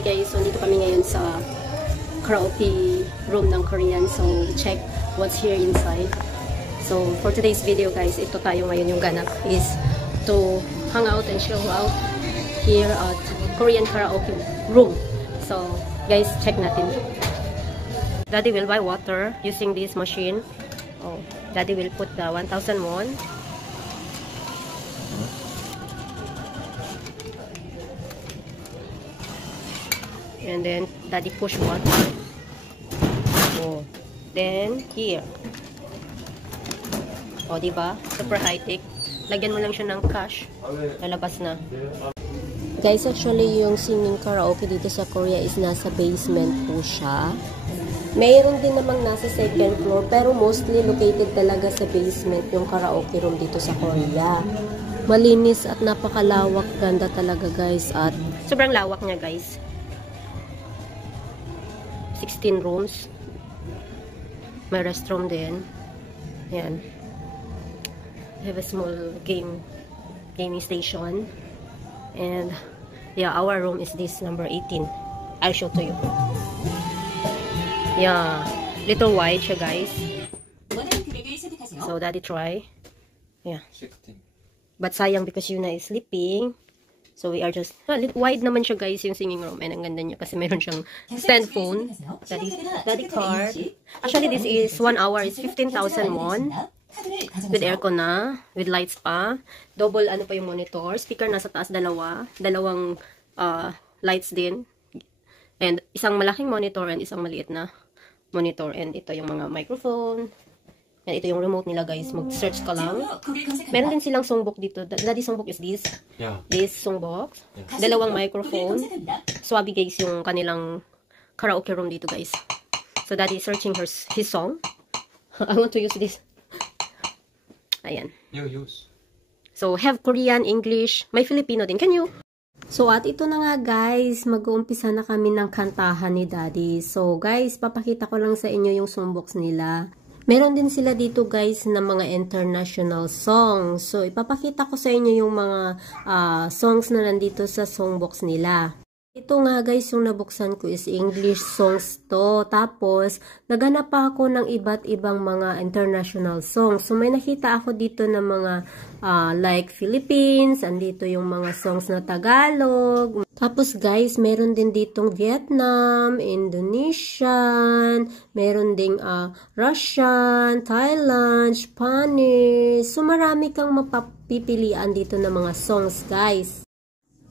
Hi guys, so dito kami ngayon sa karaoke room ng Korean. So check what's here inside. So for today's video guys, ito tayo ngayon yung ganap is to hang out and chill out here at Korean karaoke room. So guys, check natin. Daddy will buy water using this machine. Oh, Daddy will put the 1,000 won. And then Daddy push water. Oh, then here. Oh, diba? Super high-tech. Lagyan mo lang siya ng cash. Lalabas na. Guys, actually yung singing karaoke dito sa Korea is nasa basement po siya. Mayroon din namang nasa second floor, pero mostly located talaga sa basement yung karaoke room dito sa Korea. Malinis at napakalawak, ganda talaga guys, at sobrang lawak niya guys. 16 rooms. May restroom din. Ayan. We have a small gaming station. And yeah, our room is this number 18. I'll show to you. Yeah, little wide siya guys. So Daddy try. Yeah. 16. But sayang because Yuna is sleeping. So we are just wide naman siya guys yung singing room, and ang ganda niya kasi meron siyang stand phone, daddy card. Actually this is 1 hour is 15,000 won. With aircon na, with lights pa. Double ano pa yung monitor, speaker nasa taas dalawang lights din. And isang malaking monitor and isang maliit na monitor, and ito yung mga microphone. And ito yung remote nila guys, mag-search ka lang. Meron din silang songbook dito. Daddy songbook is this. Yeah. This songbox. Dalawang microphone. Swabe guys yung kanilang karaoke room dito guys. So Daddy is searching his song. I want to use this. Ayan. You use. So have Korean, English, may Filipino din. Can you? So at ito na nga guys, mag-uumpisa na kami ng kantahan ni Daddy. So guys, papakita ko lang sa inyo yung songbox nila. Meron din sila dito guys na mga international songs. So, ipapakita ko sa inyo yung mga songs na nandito sa songbox nila. Ito nga guys, yung nabuksan ko is English songs to. Tapos, naghanap pa ako ng iba't ibang mga international songs. So, may nakita ako dito na mga like Philippines. Andito yung mga songs na Tagalog. Tapos guys, meron din ditong Vietnam, Indonesian, meron ding Russian, Thailand, Spanish. So, marami kang mapapipilian dito ng mga songs guys.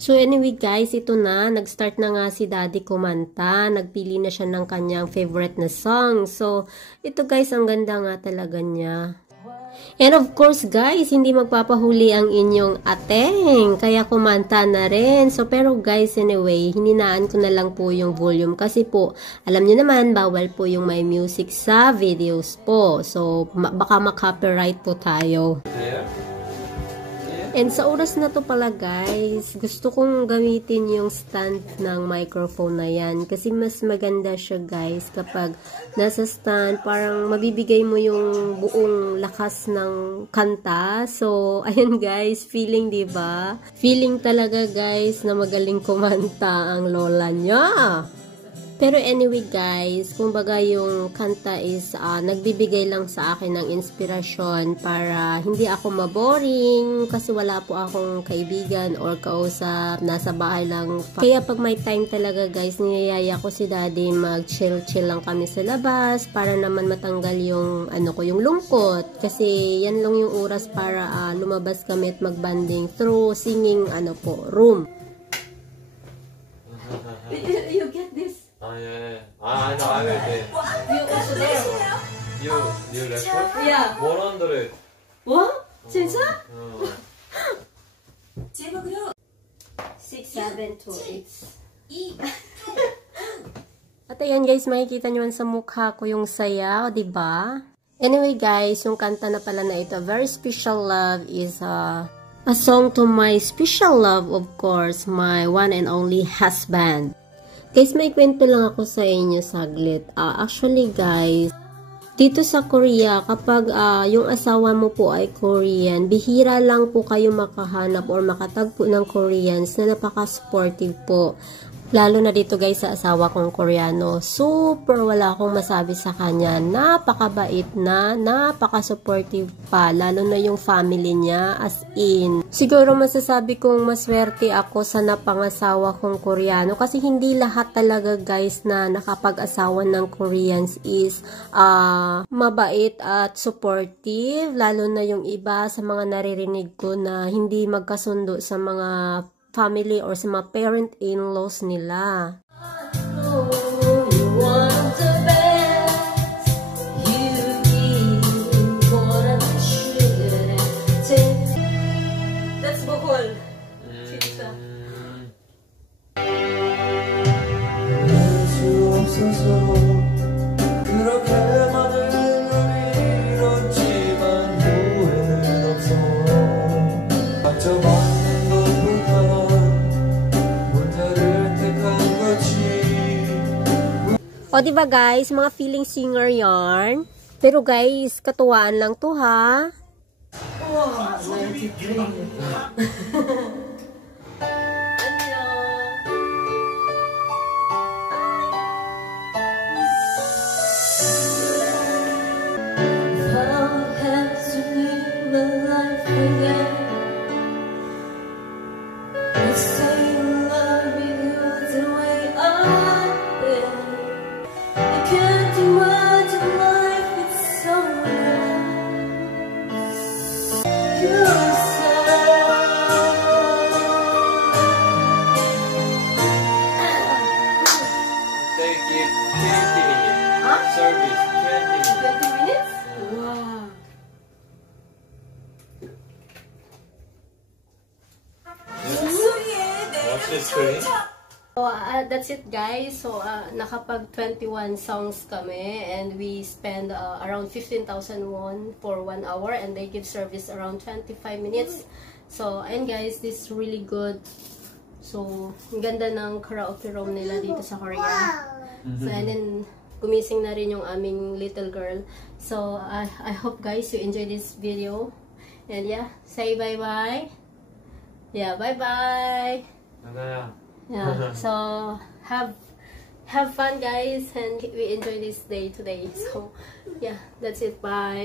So anyway guys, ito na. Nag-start na nga si Daddy kumanta. Nagpili na siya ng kanyang favorite na song. So, ito guys, ang ganda nga talaga niya. And of course guys, hindi magpapahuli ang inyong ateng. Kaya kumanta na rin. So, pero guys, anyway, hininaan ko na lang po yung volume. Kasi po, alam niyo naman, bawal po yung may music sa videos po. So, baka ma-copyright po tayo. And sa oras na to pala guys, gusto kong gamitin yung stand ng microphone na yan. Kasi mas maganda siya guys kapag nasa stand. Parang mabibigay mo yung buong lakas ng kanta. So, ayun guys, feeling diba? Feeling talaga guys na magaling kumanta ang lola niya. Pero anyway guys, kumbaga yung kanta is nagbibigay lang sa akin ng inspirasyon para hindi ako maboring kasi wala po akong kaibigan or kausap, nasa bahay lang. Kaya pag may time talaga guys, niyayaya ko si Daddy mag-chill-chill lang kami sa labas para naman matanggal yung yung lungkot. Kasi yan lang yung oras para lumabas kami at mag-banding through singing room. You get this? Yeah. I know, I heard it. You also there? You record? Yeah. 100. What? 진짜? 6, 7, 2, 8. At ayan guys, makikita nyo sa mukha ko yung saya, diba? Anyway guys, yung kanta na pala na ito, Very Special Love, is a song to my special love, of course, my one and only husband. Guys, may kwento lang ako sa inyo saglit. Actually guys, dito sa Korea, kapag yung asawa mo po ay Korean, bihira lang po kayo makahanap or makatagpo ng Koreans na napaka-supportive po. Lalo na dito guys sa asawa kong Koreano. Super wala akong masabi sa kanya. Napakabait na, napaka-supportive pa. Lalo na yung family niya as in. Siguro masasabi kong maswerte ako sa napangasawa kong Koreano. Kasi hindi lahat talaga guys na nakapag-asawa ng Koreans is mabait at supportive. Lalo na yung iba sa mga naririnig ko na hindi magkasundo sa mga family or sa mga parent-in-laws nila. That's Bohol. O, diba guys, mga feeling singer yarn. Pero guys, katuwaan lang to ha. Wow, 93. Service, 20 minutes. 20 minutes? Wow. Watch the screen. So, that's it guys. So, nakapag 21 songs kami and we spend around 15,000 won for 1 hour and they give service around 25 minutes. So, and guys, this is really good. So, ang ganda ng karaoke room nila dito sa Korea. So, and then, gumising na rin yung aming little girl. So, I hope guys you enjoy this video. And yeah, say bye-bye. Yeah, bye-bye. Yeah, so have fun guys and we enjoy this day today. So, yeah, that's it. Bye.